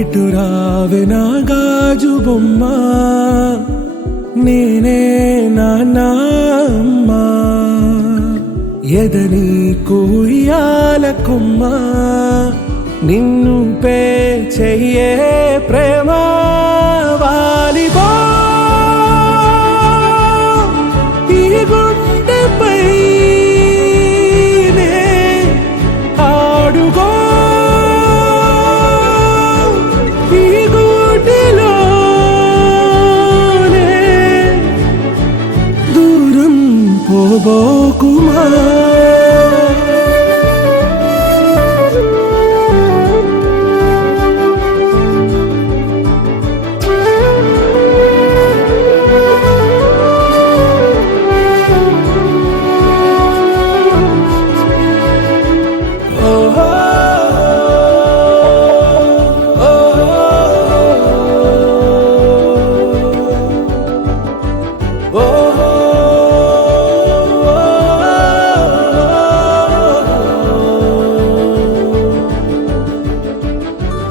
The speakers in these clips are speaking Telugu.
ఇటు రావే నా గాజు బొమ్మ, నేనే నాన్నా అమ్మా. ఎదని కూయాల కొమ్మ, నిన్ను పే చెయ్యే ప్రేమ. వాలిబో ఈ గుండెపై ఆడుగో, ఈ గుడిలోనే దూరం పోబోకుమా.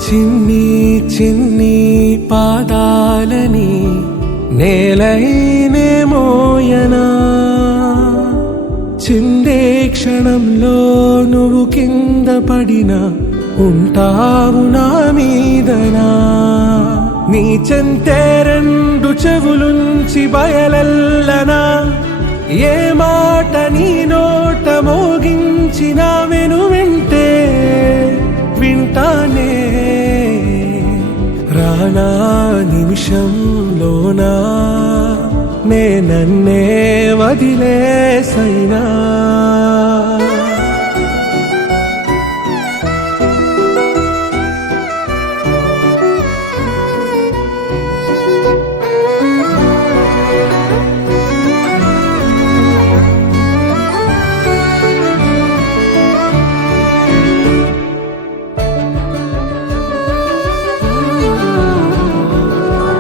చిన్ని చిన్ని పాదాలని నేలైనే మోయనా, చిందే క్షణంలో నువ్వు కింద పడినా ఉంటావు నా మీదనా. నీ చెంతే రెండు చెవులుంచి బయలెల్లనా, ఏ మాట నీ నోట మోగించిన వెను వింటే వింటానే. రానా నిమిషంలోనా నే నన్నే వదిలేసైనా.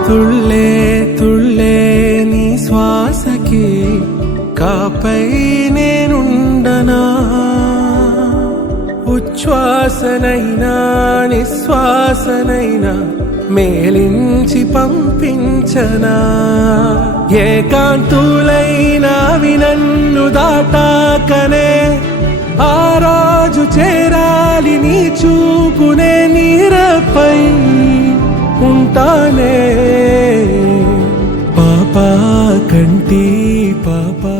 తుళ్ళే తుళ్ళే నీ శ్వాసకి కాపై నేనుండనా, ఉచ్ఛ్వాసనైనా నిశ్వాసనైనా మేలించి పంపించనా. ఏకాంతులైనవి నన్ను దాటాకనే ఆ రాజు చేరాలి నీ చూపునే నీరపై ఉంటానే. పాపా కంటి పాపా